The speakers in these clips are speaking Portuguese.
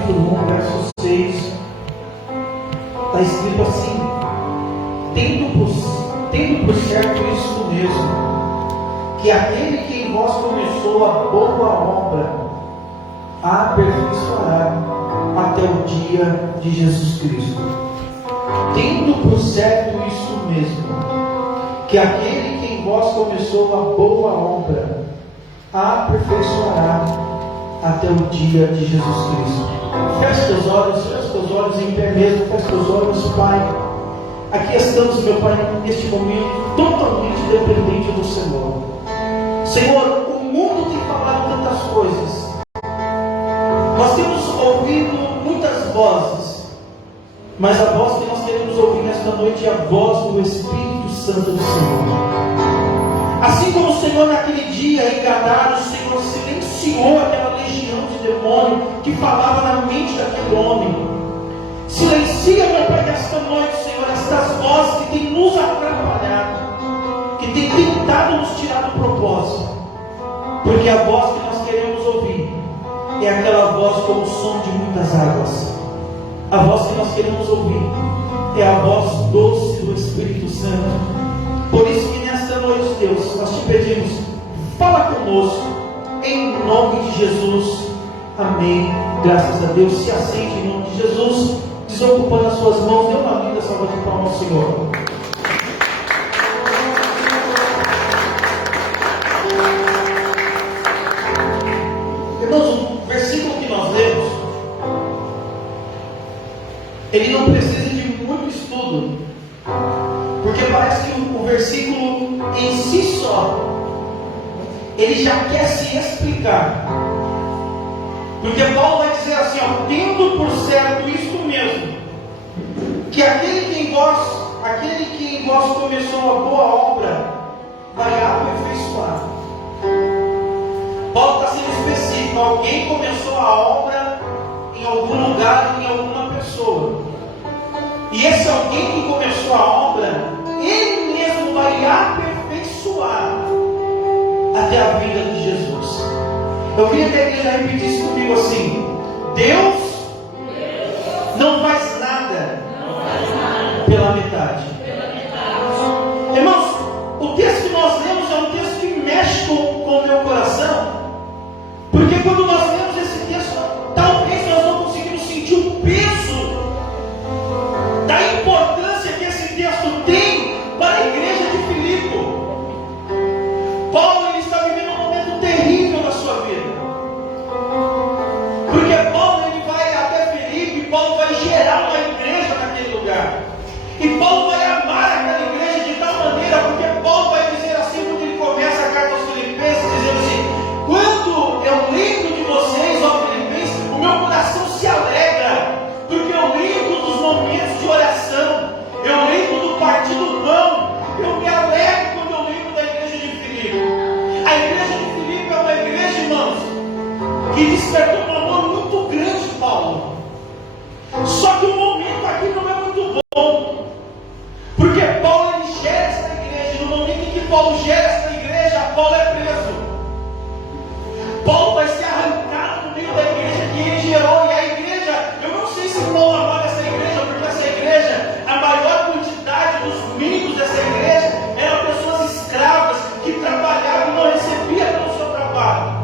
capítulo 1, verso 6, está escrito assim: tendo por certo isto mesmo, que aquele que em vós começou a boa obra, a aperfeiçoará até o dia de Jesus Cristo. Tendo por certo isto mesmo, que aquele que em vós começou a boa obra, a aperfeiçoará até o dia de Jesus Cristo. Feche teus olhos em pé mesmo, feche teus olhos, Pai. Aqui estamos, meu Pai, neste momento totalmente dependente do Senhor. Senhor, o mundo tem falado tantas coisas. Nós temos ouvido muitas vozes, mas a voz que nós queremos ouvir nesta noite é a voz do Espírito Santo do Senhor. Assim como o Senhor naquele dia em Gadara, o Senhor silenciou aquela legião de demônio que falava na mente daquele homem. Silencia, meu Pai, nesta noite, Senhor, estas vozes que têm nos atrapalhado, que têm tentado nos tirar do propósito. Porque a voz que nós queremos ouvir é aquela voz como o som de muitas águas. A voz que nós queremos ouvir é a voz doce do Espírito Santo. Por isso que nesta noite, Deus, nós te pedimos, fala conosco, em nome de Jesus. Amém. Graças a Deus. Se assente em nome de Jesus, desocupando as suas mãos. Dê uma linda salva de palmas ao Senhor. Irmãos, o versículo que nós lemos, ele não precisa de muito estudo, porque parece que o versículo em si só, ele já quer se explicar. Porque Paulo vai dizer assim, ó, tendo por certo isto mesmo, que aquele que em vós começou a boa obra, vai aperfeiçoar. Paulo está sendo específico. Alguém começou a obra em algum lugar, em alguma pessoa. E esse alguém que começou a obra, ele mesmo vai aperfeiçoar até a vinda de Jesus. Eu queria que a igreja repetisse comigo assim: Deus não faz nada pela metade. Irmãos, o texto que nós lemos é um texto que mexe com o meu coração, porque quando nós lemos esse texto, talvez nós não conseguimos sentir o peso da importância que esse texto tem para a igreja de Filipe. Paulo, ele está vivendo um momento terrível na sua vida, porque Paulo, ele vai até Filipe, Paulo vai gerar uma igreja naquele lugar, e Paulo vai amar aquela igreja de tal maneira, porque Paulo vai dizer assim, quando ele começa a carta aos Filipenses, dizendo assim: quando eu lembro de vocês, ó Filipenses, o meu coração se alegra, porque eu lembro dos momentos de oração, eu lembro do partir do pão, eu me alegro quando eu lembro da igreja de Filipe. A igreja de Filipe é uma igreja, irmãos, que despertou um amor muito grande, Paulo. Só que o momento aqui não é muito bom, porque Paulo, ele gera essa igreja, e no momento em que Paulo gera essa igreja, Paulo é preso. Paulo vai ser arrancado do meio da igreja que ele gerou, e a igreja, eu não sei se Paulo amava essa igreja, porque essa igreja, a maior quantidade dos membros dessa igreja eram pessoas escravas que trabalhavam e não recebiam pelo seu trabalho.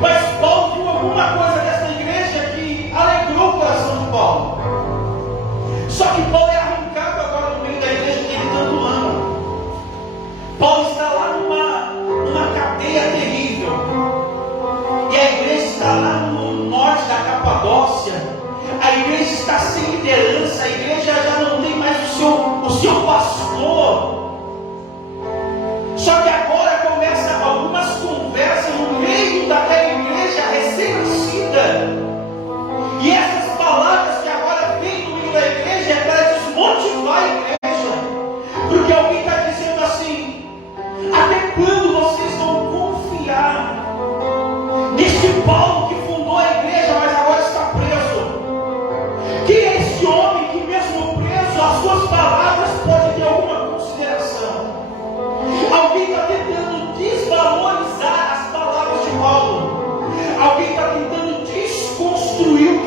Mas Paulo viu alguma coisa dessa igreja que alegrou o coração de Paulo. Só que Paulo é arrancado agora do meio da igreja que ele tanto ama. Paulo está lá numa cadeia terrível, e a igreja está lá no norte da Capadócia. A igreja está sem liderança, a igreja já não tem mais o seu pastor. Só que agora começa algumas conversas no meio daquela igreja recém-nascida, e essas palavras que agora vêm do meio da igreja é para desmotivar a igreja, porque alguém está dizendo assim: até quando vocês vão confiar nesse Paulo que fundou a igreja, mas agora está preso? Quem é esse homem que, mesmo preso, as suas palavras podem ter alguma consideração? Alguém está tentando desvalorizar as palavras de Paulo. Alguém está tentando desconstruir o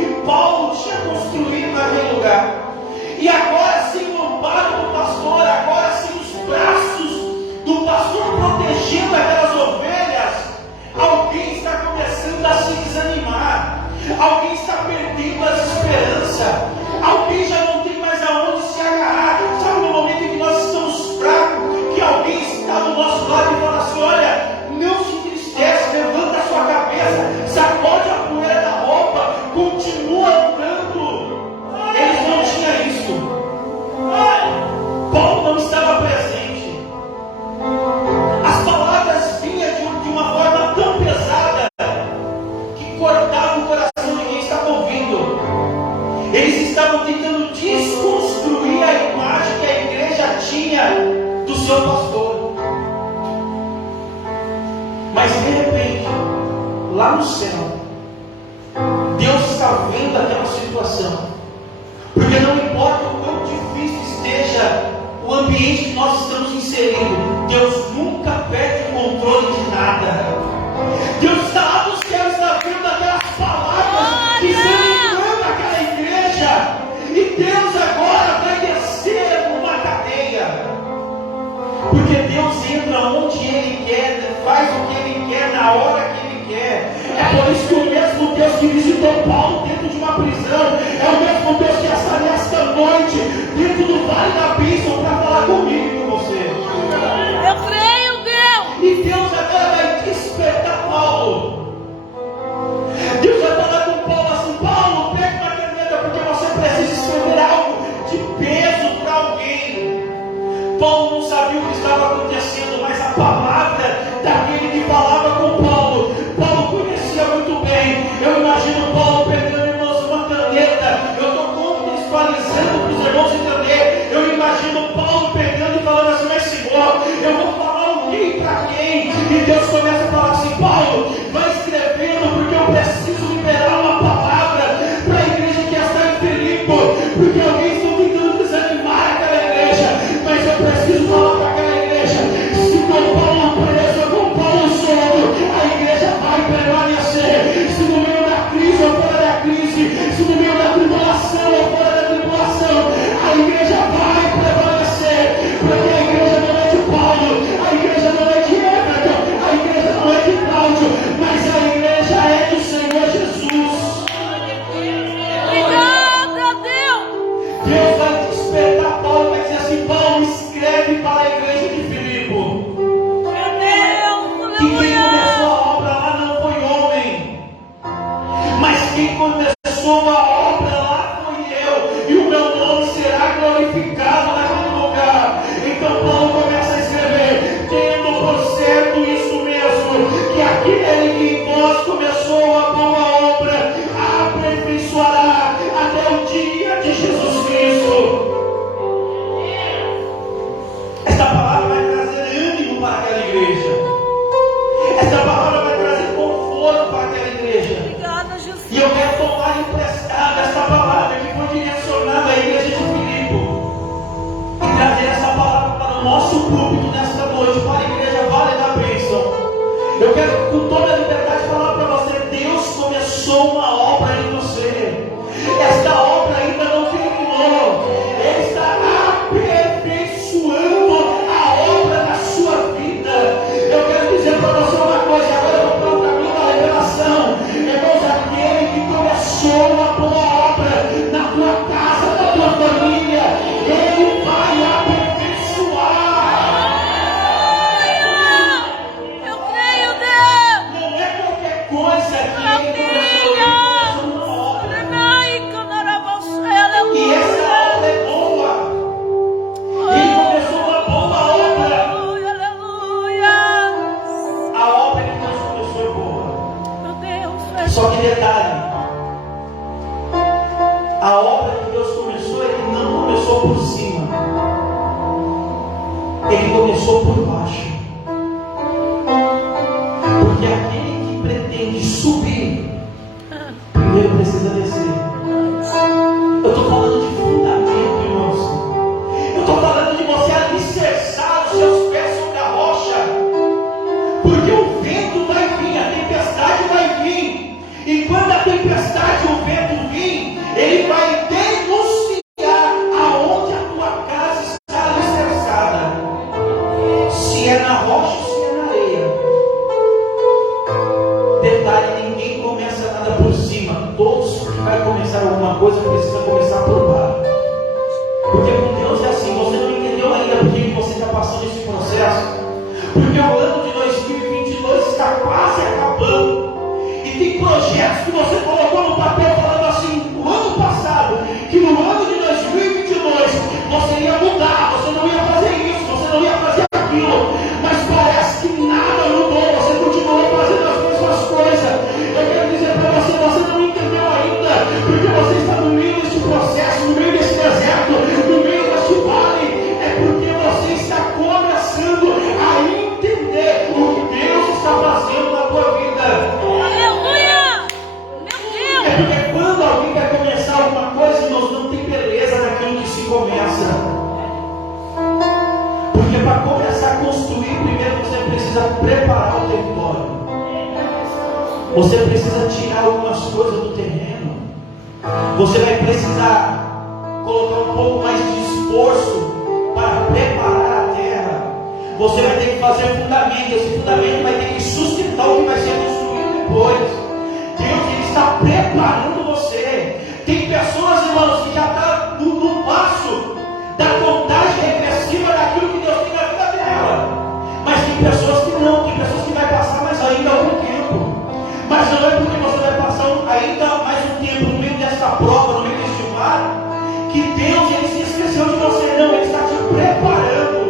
lá no céu. Deus está vendo aquela situação. Porque não importa o quão difícil esteja o ambiente que nós estamos inseridos, Deus nunca perde o controle de nada. Deus está lá no céu, está vendo aquelas palavras desanimando aquela igreja. E Deus agora vai descer numa cadeia. Porque Deus entra onde Ele quer, faz o que Ele quer, na hora que Ele quer. É por isso que o mesmo Deus que visitou Paulo dentro de uma prisão é o mesmo Deus que está nesta noite dentro do vale da bênção para falar comigo e com você. Eu creio, Deus. E Deus agora vai despertar Paulo. Deus vai falar com Paulo assim: Paulo, pega uma caneta porque você precisa escrever algo de peso para alguém. Paulo não sabia o que estava acontecendo, mas a palavra daquele que falava com Paulo, Paulo conhecia muito bem. Eu imagino Paulo pegando, irmãos, uma caneta. Eu estou contextualizando para os irmãos entender. Eu imagino Paulo pegando e falando assim: mas Senhor, eu vou falar alguém para quem? E Deus começa a falar assim: Paulo, vai escrevendo, porque eu preciso liberar uma palavra para a igreja que está em Filipe, porque alguém está tentando desanimar aquela igreja, mas eu preciso falar para aquela igreja: se com Paulo preso ou com Paulo solto, a igreja vai permanecer. Se no meio da crise ou fora da crise, se no meio da tribulação ou fora da tribulação, a igreja vai prevalecer, porque a igreja não é de Paulo, a igreja não é de Everton, a igreja não é de Cláudio, mas a igreja é do Senhor Jesus. Obrigada, Deus. Deus vai despertar Paulo, vai dizer assim: Paulo, escreve para a igreja de Filipe Meu Deus, que quem aleluia. começou a obra lá não foi homem, mas quem começou a obra lá foi eu, e o meu nome será glorificado naquele lugar. Então Paulo começa a escrever: tendo por certo isso mesmo, que aquele que em nós começou a boa obra aperfeiçoará até o dia de Jesus Cristo. Esta palavra vai trazer ânimo para aquela igreja. Esta palavra vai trazer conforto para aquela igreja. Obrigada, Jesus. E eu quero tomar emprestada esta palavra que foi direcionada à igreja de Filipe e trazer essa palavra para o nosso púlpito nesta noite, para a igreja Vale da Bênção. Eu quero com toda a liberdade falar para você: Deus começou uma obra em você. Esta obra ainda não terminou. Ele está aperfeiçoando a obra na sua vida. Eu quero dizer para você uma coisa, agora eu vou para o caminho da revelação. Irmãos, aquele que começou uma boa obra na tua casa, na tua família, ele vai aperfeiçoar. Eu creio, Deus. Não é qualquer coisa que Eu ele creio. começou uma obra. E essa obra é boa. Ele começou uma boa obra. Aleluia, aleluia. A obra que Deus começou é boa. Meu Deus, Só que detalhe: a obra que Deus começou, Ele não começou por cima, Ele começou por baixo. Porque aquele que pretende subir, primeiro precisa descer. Eu estou falando de fundamento, irmãos. Eu estou falando de você alicerçar os seus pés sobre a rocha. Porque o vento vai vir, a tempestade vai vir. E quando a tempestade, o vento vir, ele vai denunciar aonde a tua casa está alicerçada. Se é na rocha ou se é na areia. Detalhe: ninguém começa nada por cima. Todos que vai começar alguma coisa precisam começar por baixo. Porque com Deus é assim. Você não entendeu ainda por que você está passando esse processo. Porque o ano de 2022 está quase acabando. E tem projetos que você colocou no papel falando assim, o ano passado, que no ano de 2022 você ia mudar, você não ia fazer isso, você não ia fazer aquilo. Mas parece que nada mudou, você continuou fazendo as mesmas coisas. Eu quero dizer para você: você não entendeu ainda, porque você está no meio deste processo, no meio desse deserto, no meio deste vale. É porque você está começando a entender o que Deus está fazendo na tua vida. Aleluia. preparar o território. Você precisa tirar algumas coisas do terreno. Você vai precisar colocar um pouco mais de esforço para preparar a terra. Você vai ter que fazer fundamento. Esse fundamento vai ter que sustentar o que vai ser construído depois. Deus, Ele está preparando você. Tem pessoas, irmãos, que já estão no passo da contagem regressiva daquilo que Deus tem na vida dela. Mas tem pessoas que não. Tem pessoas que vai passar mais ainda algum tempo. Mas não é porque você vai passar ainda mais um tempo no meio dessa prova, no meio deste vale, que Deus, Ele se esqueceu de você. Não, Ele está te preparando.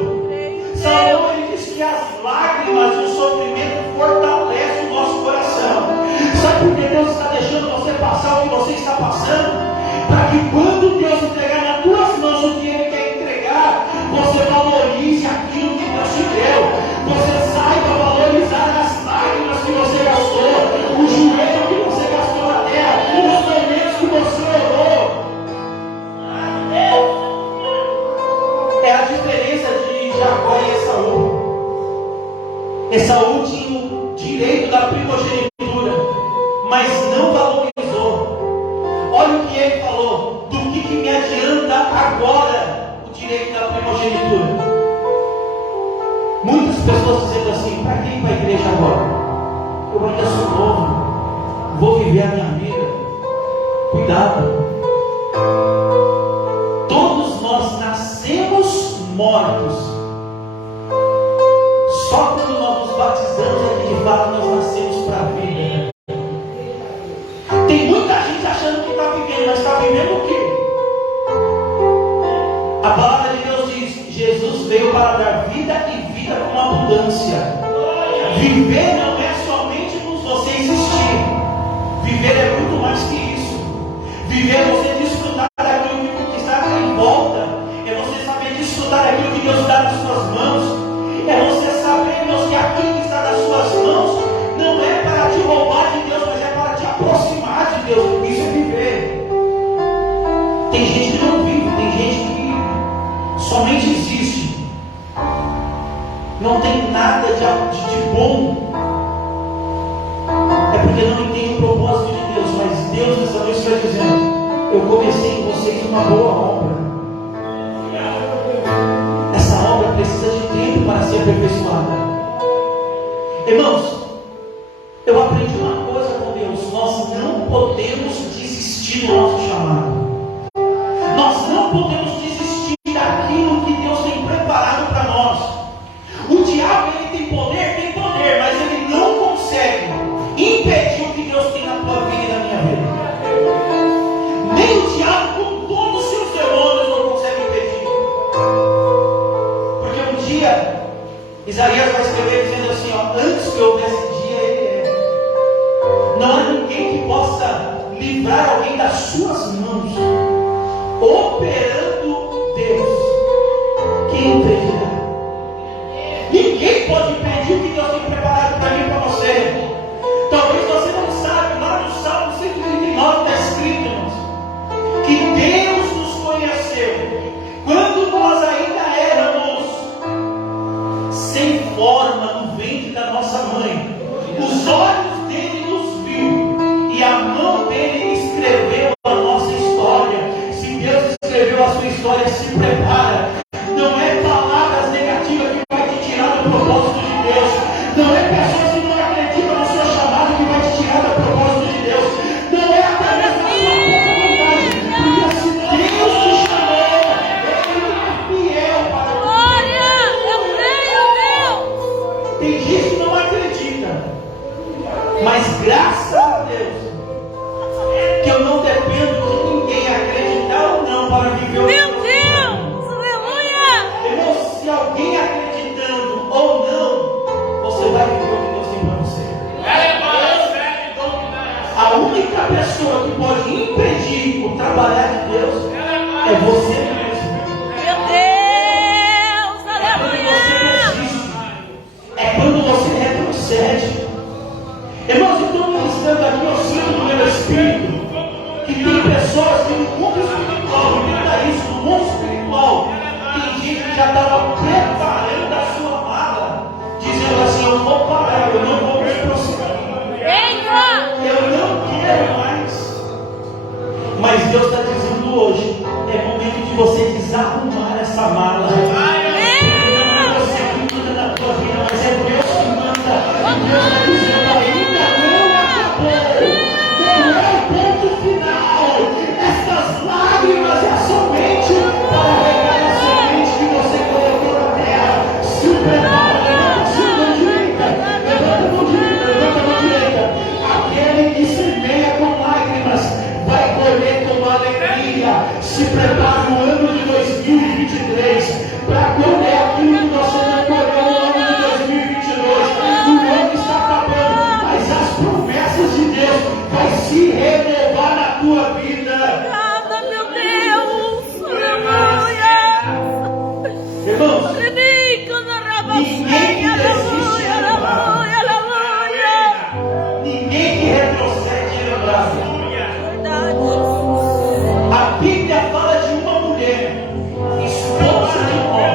Salomão, ele diz que as lágrimas e o sofrimento fortalecem o nosso coração. Sabe por que Deus está deixando você passar o que você está passando? Para que quando Deus entregar nas tuas mãos o que Ele quer entregar, você valorize aquilo que Deus te deu. Você saiba valorizar as lágrimas que você gastou, o joelho que você gastou na terra, os momentos que você orou. É a diferença de Jacó e Esaú. Esaú tinha o direito da primogenitura, mas não valorizou. Olha o que ele falou: do que me adianta agora o direito da primogenitura? Muitas pessoas dizendo assim: para quem ir para a igreja agora? Eu ainda sou novo, vou viver a minha vida. Cuidado. Todos nós nascemos mortos. Só quando nós nos batizamos é que de fato nós nascemos para a vida. Tem muita gente achando que está vivendo, mas está vivendo o quê? A palavra de Deus diz: Jesus veio para dar vida e vida com abundância. Viver não é somente você existir. Viver é muito mais que isso. Viver é você desfrutar daquilo que está em volta. É você saber desfrutar daquilo que Deus dá nas suas mãos. É você saber, Deus, que aquilo que está nas suas mãos não é para te roubar de Deus, mas é para te aproximar de Deus. Isso é viver. Tem gente que não vive, tem gente que somente existe. Não tem nada de bom. É porque não entende o propósito de Deus. Mas Deus nessa noite está dizendo: eu comecei em vocês uma boa obra. Essa obra precisa de tempo para ser aperfeiçoada. Irmãos, eu aprendi uma coisa com Deus: nós não podemos desistir do nosso chamado. Nós não podemos desistir daquilo que Deus tem preparado para nós. O diabo, ele tem poder, mas ele não consegue impedir o que Deus tem na tua vida e na minha vida. Nem o diabo, com todos os seus demônios, não consegue impedir. Porque um dia Isaías vai escrever dizendo assim: ó, antes que houvesse dia, ele é. Não há ninguém que possa livrar alguém das suas mãos. Operando Deus, quem impedirá? Ninguém pode impedir o que Deus tem preparado para mim e para você. Talvez você não sabe, lá no Salmo 139 está escrito, irmãos, que Deus nos conheceu quando nós ainda éramos sem forma no ventre da nossa mãe. Os olhos dele nos viu e a mão dele escreveu a nossa história. Se Deus escreveu a sua história, se prepara. Não é palavras negativas que vai te tirar do propósito de Deus. Não é pessoas que não acreditam no seu chamado que vai te tirar do propósito de Deus. Não é através da sua própria vontade. Porque se Deus te chamou, Ele é fiel para você. Glória! Eu creio, Deus! Tem gente que não acredita. Mas graças a Deus, que eu não dependo de ninguém acreditar ou não para viver o que Meu eu Deus! Aleluia! Irmão, se alguém acreditando ou não, você vai viver o que Deus tem para você. A única pessoa que pode impedir o trabalhar de Deus é você mesmo. Meu Deus! É quando você Aleluia! resiste. É quando você retrocede. Irmãos, eu estou ministrando aqui, eu sinto no meu espírito que tem pessoas que no mundo espiritual, repita isso, no mundo espiritual, tem gente que já estava preparando a sua mala, dizendo assim: eu vou Deus está dizendo, ainda não acabou. Não é o ponto final. Essas lágrimas é somente para regar a semente que você colocou na terra. Se prepara, levanta a sua mão direita. Levanta a mão direita, levanta a mão direita. Aquele que semeia com lágrimas vai colher com alegria. Se prepara no ano de 2023 para colher aquilo que você não colheu no ano de 2022. O ano está acabando, mas as promessas de Deus vai se renovar na tua vida. Obrigada, meu Deus. Aleluia. Irmãos, Ninguém que retrocede é lembrado. A Bíblia fala de uma mulher, esposa de Jó,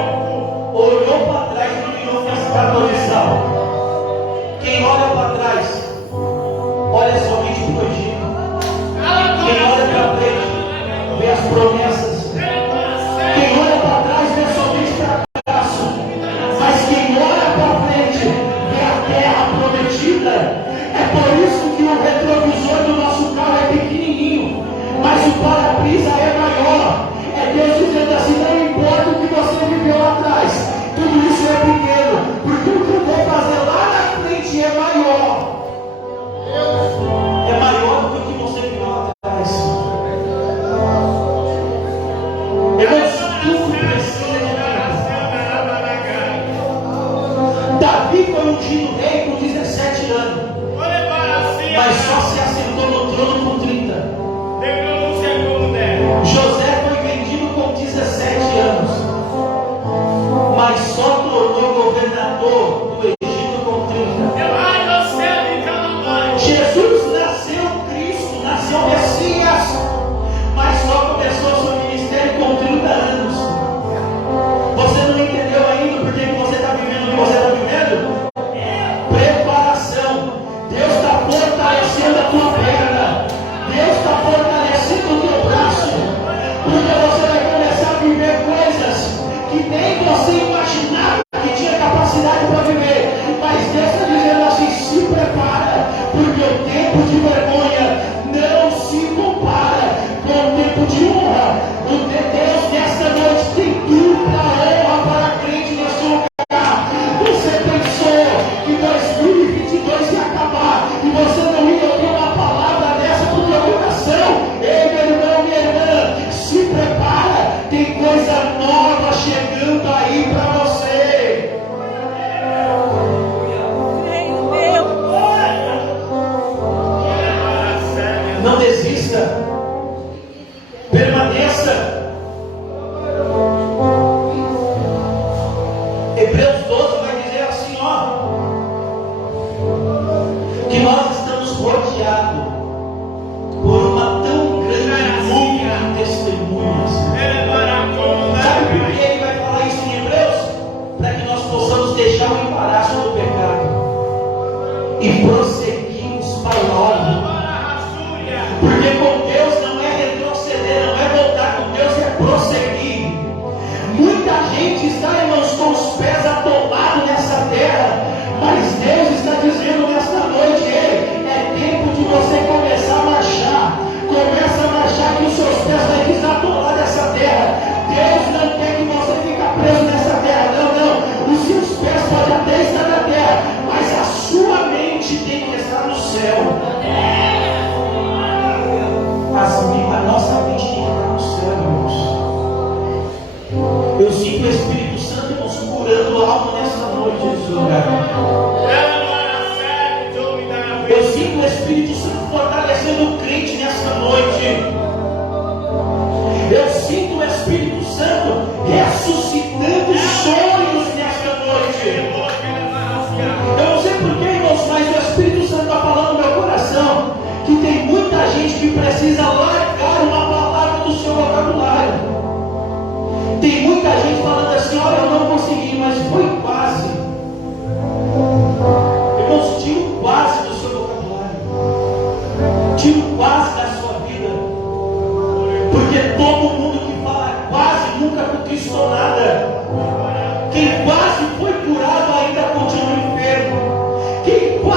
olhou para trás e virou pescador. Quem olha para trás, olha somente o Egito. Quem olha para frente, vê as promessas. Quem olha para trás, vê somente fracasso. Mas quem olha para frente, vê a terra prometida. É por isso que o retrovisor do nosso carro é pequenininho, mas o para-brisa é maior. É Deus dizendo assim, não importa o que você viveu lá atrás, tudo isso é pequeno, porque o que eu vou fazer lá na frente é maior. É maior do que o que você viveu lá atrás. Irmãos, tudo precisa de tempo. Davi foi ungido rei com 17 anos, mas só se assentou no trono com 30. José foi vendido com 17 anos, mas só tornou governador do Egito com 30. Jesus nasceu Cristo, nasceu Messias, mas só começou o seu ministério com 30 anos. Você não entendeu ainda porque você está vivendo o que você está vivendo? Preparação. Deus está fortalecendo a tua perna. Deus está fortalecendo o teu braço. Porque você vai começar a viver coisas que nem você imaginava que tinha capacidade para viver. Mas Deus está dizendo assim, se prepara, porque o tempo de vergonha não se compara com o tempo de honra. O Deus nesta noite tem tudo para honra para a crente neste lugar. Você pensou que 2022 ia acabar e você não ia ouvir uma palavra dessa para o teu coração? Ei, meu irmão, minha irmã, se prepara, tem coisa nova chegando aí para você. Não desista, permaneça. Hebreus 12 vai dizer assim, ó, que nós estamos rodeados por uma tão grande nuvem de testemunhas. Sabe por que ele vai falar isso em Hebreus? Para que nós possamos deixar o embaraço do pecado e prosseguirmos para o alvo. Porque com Deus não é retroceder, não é voltar com Deus, é prosseguir. Muita gente está, irmãos, com os pés atolados nessa terra, mas Deus está dizendo nesta noite, ei, é tempo de você começar a marchar. Começa a marchar que os seus pés vão desatolar dessa terra. Deus não quer que você fique preso nessa terra, não. Os seus pés podem até estar na terra, mas a sua mente tem que estar no céu. A nossa mente tem que estar no céu, irmãos. Eu sinto o Espírito Santo, irmãos, curando algo nessa noite nesse lugar. Eu sinto o Espírito Santo fortalecendo o crente nessa noite. Eu sinto o Espírito Santo ressuscitando sonhos nessa noite. Eu não sei porquê, irmãos, mas o Espírito Santo está falando no meu coração que tem muita gente que precisa largar uma palavra do seu vocabulário. Tem muita gente falando assim, olha, eu não consegui, mas foi quase. Irmãos, tira o quase do seu vocabulário. Tira o quase da sua vida. Porque todo mundo que fala quase nunca conquistou nada. Quem quase foi curado ainda continua enfermo. Quem quase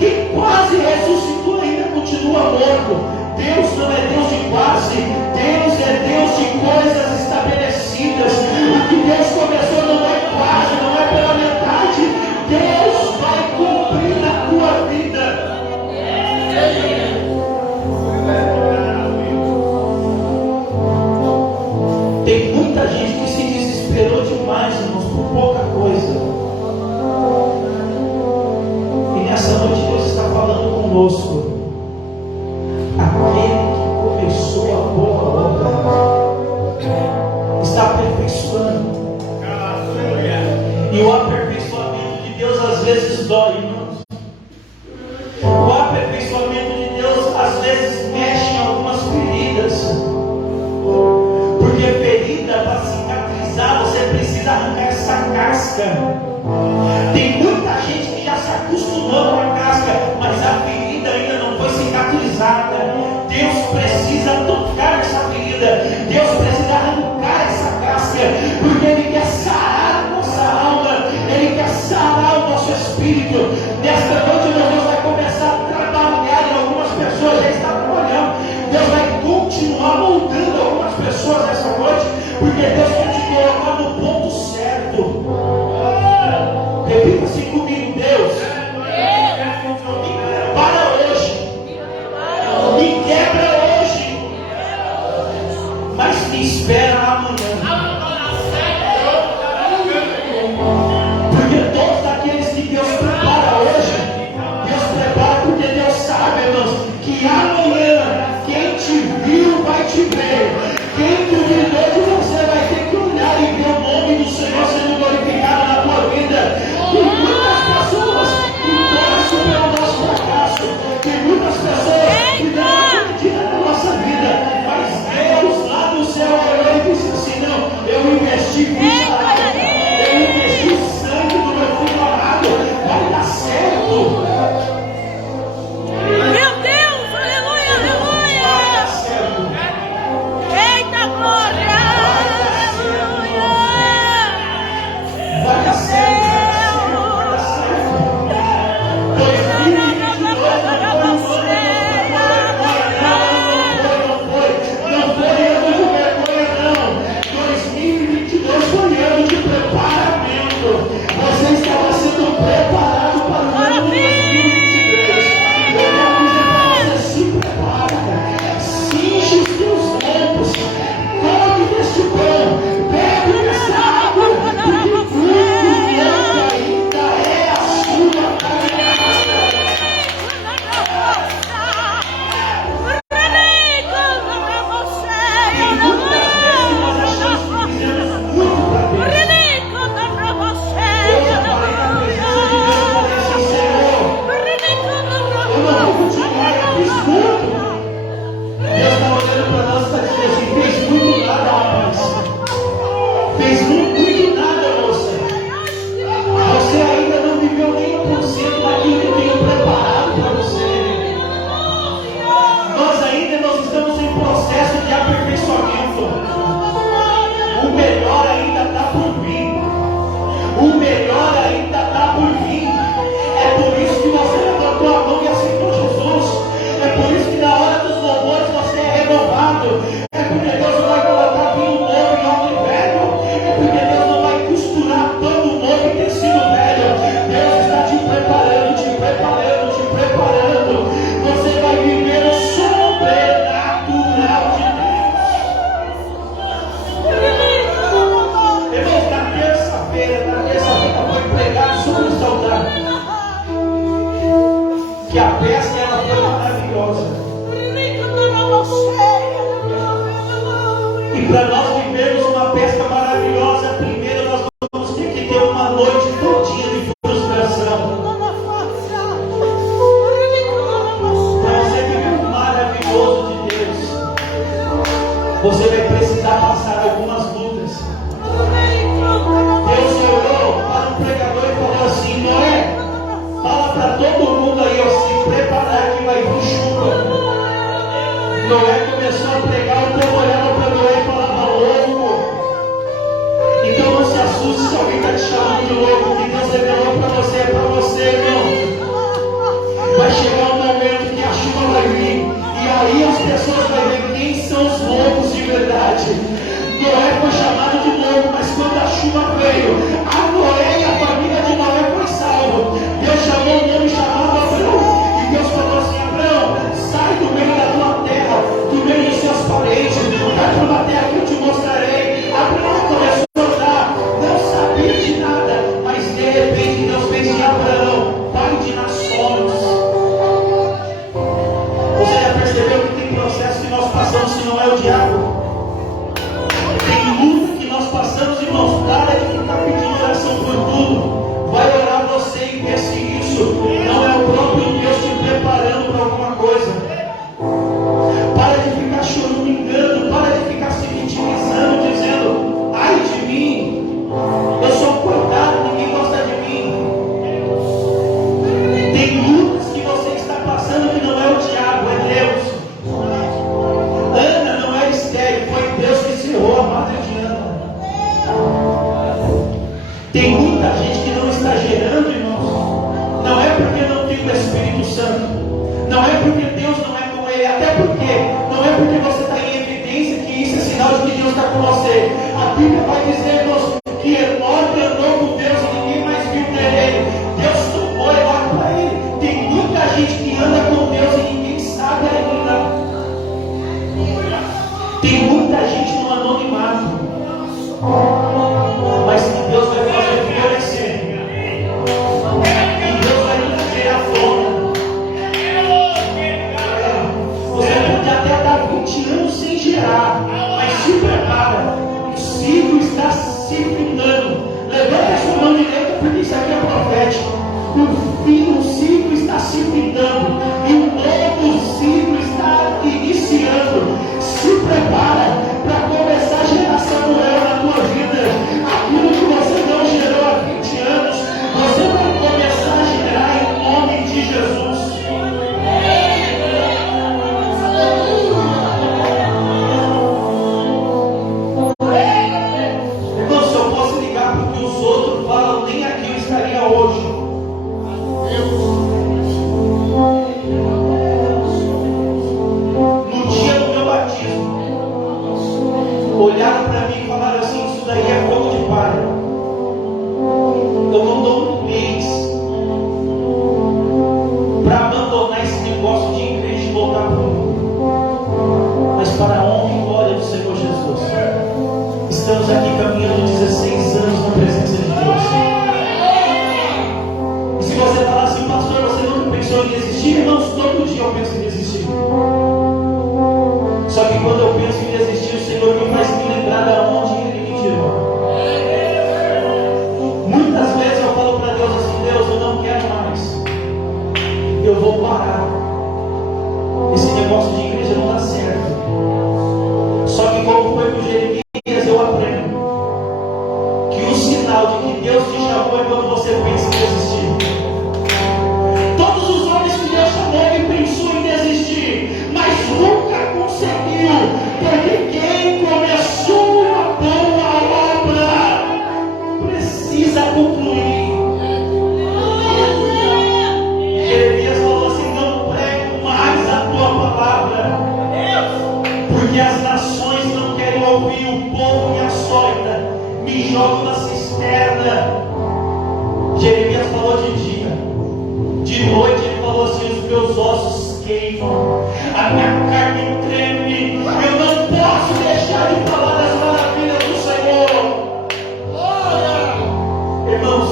Quem quase ressuscitou ainda continua morto. Deus não é Deus de quase, Deus é Deus de coisas estabelecidas. O que Deus começou não é quase, não é pela metade. Deus vai cumprir na tua vida. Tem muita gente que se desesperou demais, irmãos, por pouca coisa. E nessa noite Deus está falando conosco. Aquele que começou a boa obra está aperfeiçoando. E o aperfeiçoamento de Deus às vezes dói, irmãos. O aperfeiçoamento de Deus às vezes mexe em algumas feridas. Porque ferida, para cicatrizar, você precisa arrancar essa casca. Tem muita gente que já se acostumou com a casca, mas a ferida ainda não foi cicatrizada. Deus precisa tocar essa ferida. Deus precisa arrancar essa casca, porque Ele quer sarar a nossa alma, Ele quer sarar o nosso espírito. Nesta noite Deus vai começar a trabalhar em algumas pessoas, já está trabalhando. Deus vai continuar moldando algumas pessoas nessa noite, porque Deus quer te colocar no ponto certo. Repita assim comigo: Deus, para hoje, me quebra hoje, mas me espera amanhã. Porque todos aqueles que Deus prepara hoje, O ciclo está se findando e um novo ciclo está iniciando. Se prepara para começar a geração nova na tua vida. Aquilo que você não gerou há 20 anos, você vai começar a gerar em nome de Jesus. Irmão, se eu posso ligar porque os outros falam, nem aqui eu estaria hoje. No dia do meu batismo, olharam para mim e falaram assim: isso daí é fogo de palha. Eu não dou um mês para abandonar esse negócio de igreja e voltar para o mundo, mas para a honra e glória do Senhor Jesus. Estamos aqui caminhando 16 anos na presença de Deus. E se você falar assim: pastor, você nunca pensou em desistir? Irmãos, todo dia eu penso em desistir. Só que quando eu penso em desistir, o Senhor me faz me lembrar de onde Ele me tirou. Muitas vezes eu falo para Deus assim: Deus, eu não quero mais, eu vou parar. Esse negócio de igreja não dá certo. Só que como foi com Jeremias, eu aprendo que o sinal de que Deus te chamou é quando você pensa em desistir. Todos os homens que Deus chamou, ele pensou em desistir, mas nunca conseguiu, porque quem começou a boa obra precisa concluir. Jeremias falou assim: não prego mais a tua palavra, porque as nações não querem ouvir, o povo me açoita, me joga na cisterna. Jeremias falou de dia, de noite ele falou assim: os meus ossos queimam, a minha carne treme, eu não posso deixar de falar das maravilhas do Senhor. Irmãos,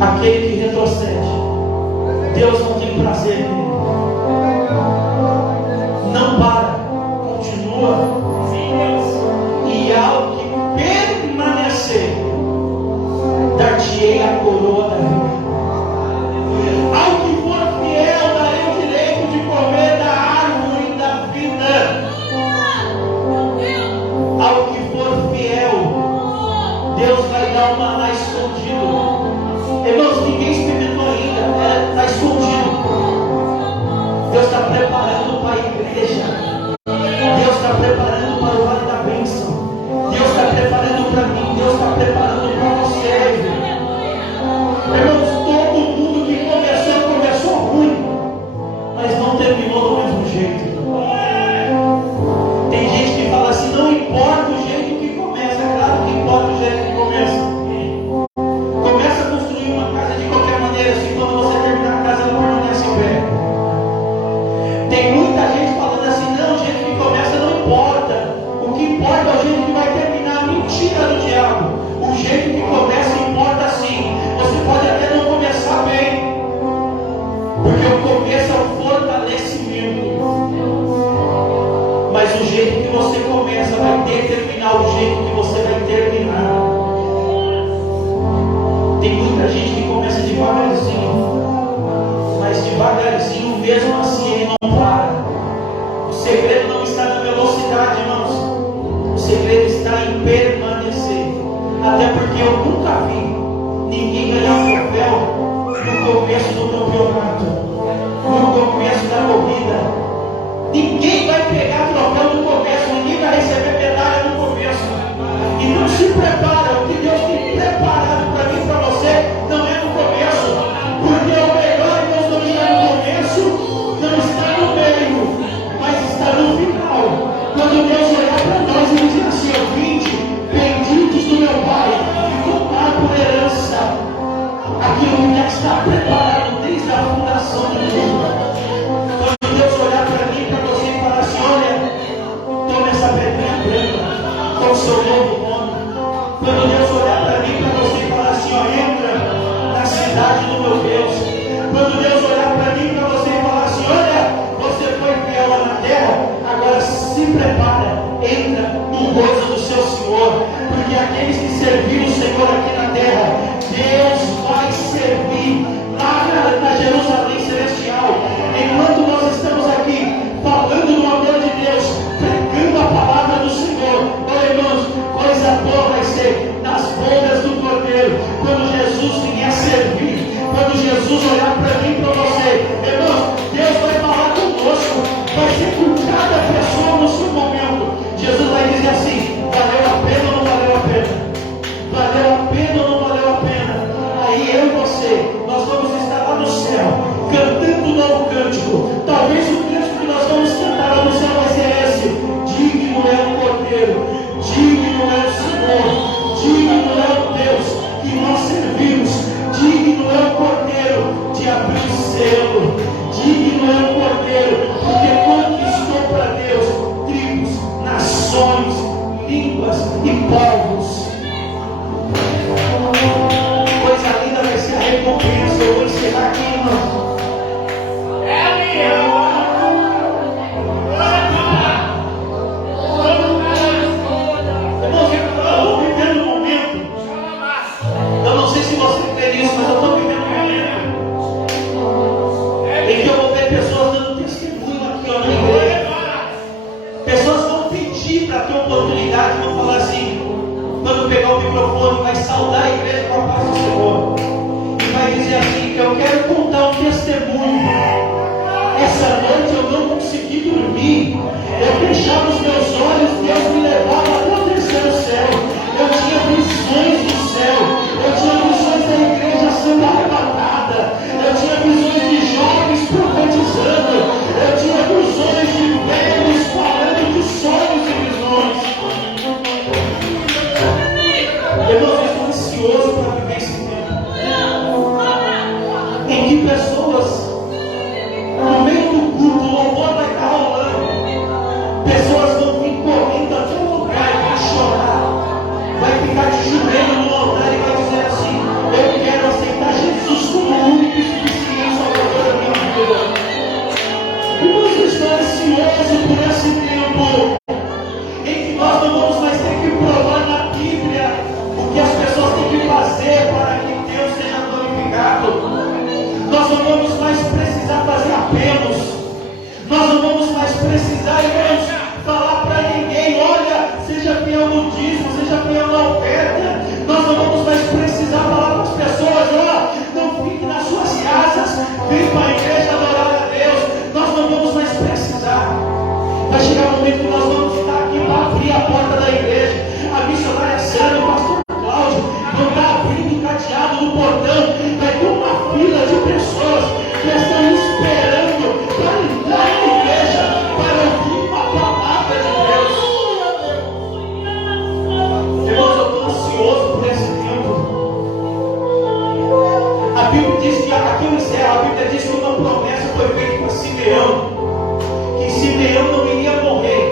aquele que retrocede, Deus não tem prazer nele. Não para, continua. E ao que permanecer, dar-te-ei a coroa da vida. Ao que for fiel, darei o direito de comer da árvore da vida. Ao que for fiel, Deus vai dar um maná escondido. Irmãos, ninguém experimentou ainda, está escondido. Deus está preparando para a igreja. Deus está preparando para o vale da bênção. Deus está preparando para mim. Deus está preparando para você. Irmãos, todo mundo que começou ruim, mas não terminou do mesmo jeito. Tem gente que fala assim: não importa o jeito que começa. É claro que importa o jeito que começa. Começa a construir uma casa de qualquer maneira, assim, quando você terminar a casa, ela permanece em pé. Tem muita gente falando assim: não, o jeito que começa não importa. O que importa é o jeito que vai terminar. Mentira do diabo. O jeito que começa importa sim. Você pode até não começar bem, porque o começo é o fortalecimento. Mas o jeito que você começa vai determinar o jeito que você vai terminar. Tem muita gente que começa devagarzinho, mas devagarzinho mesmo assim ele não para. O segredo não está na velocidade, irmãos. O segredo está em permanecer. Até porque eu nunca vi ninguém ganhar um troféu no começo do campeonato, no começo da corrida. Ninguém vai pegar troféu no começo, ninguém vai receber medalha no começo. Então se prepara. O que Deus tem preparado para mim e para você não é no começo, porque o melhor Deus não está no começo, não está no meio, mas está no final. Quando Deus olhar para nós e dizer assim: vinde, benditos do meu Pai, e tomar por herança aquilo que já está preparado desde a fundação do mundo. Quando Deus olhar para mim, para você e falar assim: olha, toma essa pedrinha branca com o seu novo nome. Quando Deus olhar para mim, para você e falar assim: ó, entra na cidade do meu Deus. Quando Deus olhar para mim, para você e falar assim: olha, você foi fiel lá na terra, agora se prepara, entra no gozo do seu Senhor, porque aqueles que serviram o Senhor aqui na terra, Deus vai servir recompensa. Eu vou encerrar aqui, irmão. Eu não sei se você crê nisso, mas eu estou vivendo um momento em que eu vou ver pessoas dando testemunho aqui ó, na igreja. Pessoas vão pedir para ter oportunidade, vão falar assim, quando pegar o microfone, vai saudar a igreja com a paz do Senhor. E vai dizer assim, eu quero contar um testemunho. Essa noite eu não consegui dormir. Eu fechava os meus olhos, Deus me levava até o terceiro céu. Eu tinha visões do céu. Eu tinha visões da igreja sendo arrebatada. Eu tinha visões de jovens profetizando. Eu tinha visões de velhos falando de sonhos e visões. Irmãos, eu estou ansioso para viver esse tempo em que pessoas, no meio do culto, o louvor vai estar rolando, pessoas vão vir correndo até o lugar e vai chorar, vai ficar de joelho no altar e vai dizer assim, eu quero aceitar Jesus como o único e suficiente salvador da minha vida. Irmãos, eu estou ansioso por esse tempo em que nós não vamos mais ter que provar na Bíblia o que as pessoas têm que fazer para que Deus seja glorificado. Nós não vamos mais precisar fazer apelos. Nós não vamos mais precisar, irmãos, falar para ninguém, olha, seja fiel no dízimo, seja fiel na oferta. Nós não vamos mais precisar falar para as pessoas, ó, não fique nas suas casas, vem para a igreja adorar a Deus. Nós não vamos mais precisar. Vai chegar um momento que nós vamos estar aqui para abrir a porta da igreja. A missionária Sandra, o pastor Cláudio vão estar abrindo o cadeado no portão. Vai ter uma fila de pessoas que estão esperando para entrar na igreja, para ouvir uma palavra de Deus. Irmãos, eu estou ansioso por esse tempo. A Bíblia diz que, aqui eu encerro, a Bíblia diz que uma promessa foi feita para Simeão, que Simeão não iria morrer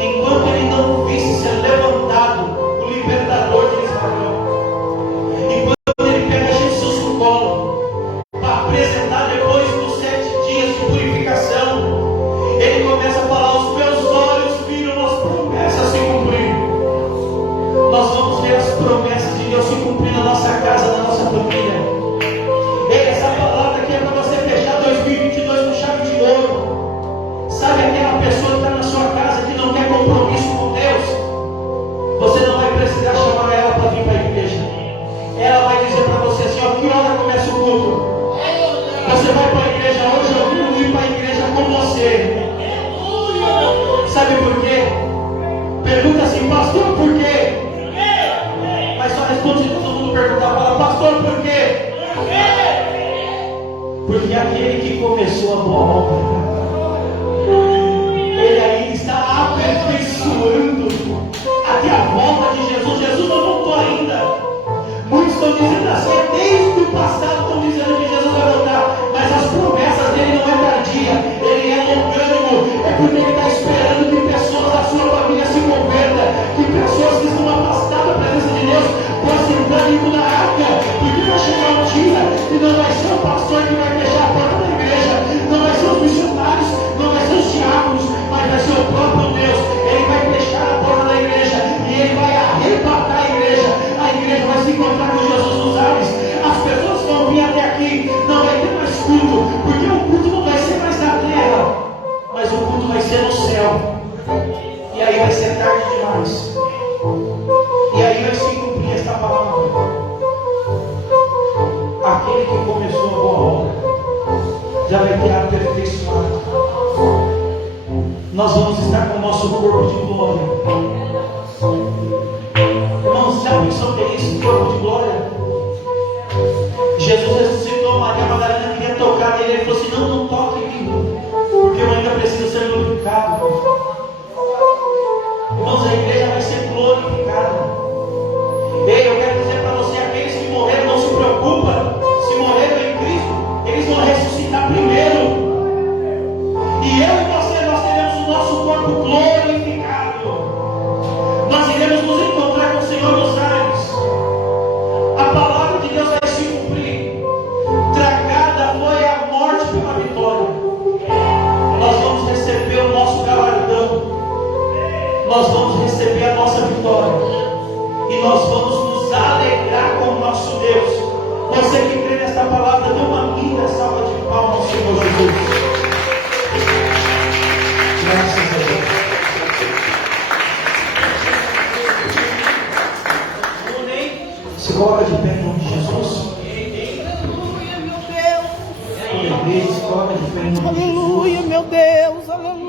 enquanto ele não visse ser levantado o libertador de Israel. Enquanto ele pega Jesus no colo para apresentar depois dos 7 dias de purificação, ele começa a falar, os meus olhos viram as promessas se cumprir. Nós vamos ver as promessas de Deus se cumprir na nossa casa, na nossa família. Ei, essa palavra aqui é para você fechar 2022 com chave de ouro. Sabe aquela pessoa que está na sua casa que não quer compromisso com Deus? Você não vai precisar chamar ela para vir para a igreja. Ela vai dizer para você assim, ó, que hora começa o culto? Você vai para a igreja hoje, eu quero ir para a igreja com você. Sabe por quê? Pergunta assim, pastor, por quê? Mas só responde se todo mundo perguntar, fala, pastor, por quê? Porque aquele que começou a boa obra, ele ainda está aperfeiçoando até a volta de Jesus. Jesus não voltou ainda. Muitos estão dizendo assim, desde o passado estão dizendo que Jesus vai voltar, mas as promessas dele não é tardia, ele é longânimo. É porque ele está esperando que pessoas da sua família se convertam, que pessoas que estão afastadas da presença de Deus possam entrar dentro da arca, porque vai chegar um dia e não vai ser o pastor que vai fechar a porta da igreja, não vai ser os missionários, não vai ser os diáconos, mas vai ser o próprio Deus. Ele vai fechar a porta da igreja e ele vai arrebatar a igreja. A igreja vai se encontrar com Jesus nos ares. As pessoas vão vir até aqui, não vai ter mais culto, porque o culto não vai ser mais na terra, mas o culto vai ser no céu. E aí vai ser tarde demais. E aí vai se cumprir esta palavra. Aquele que começou a boa obra já vai ter aperfeiçoado. Nós vamos estar com o nosso corpo de glória. Irmãos, já pensou que é isso, corpo de glória? Jesus ressuscitou, Maria Madalena queria tocar nele, ele falou assim, não toque em mim, porque eu ainda preciso ser glorificado. Irmãos, a igreja vai ser glorificada. Ei, eu quero dizer para você, aqueles que morreram, não se preocupa, se morreram em Cristo, eles vão ressuscitar primeiro. E eu e você, nós teremos o nosso corpo glorificado. igreja se coloca diferente. Aleluia, meu Deus, aleluia.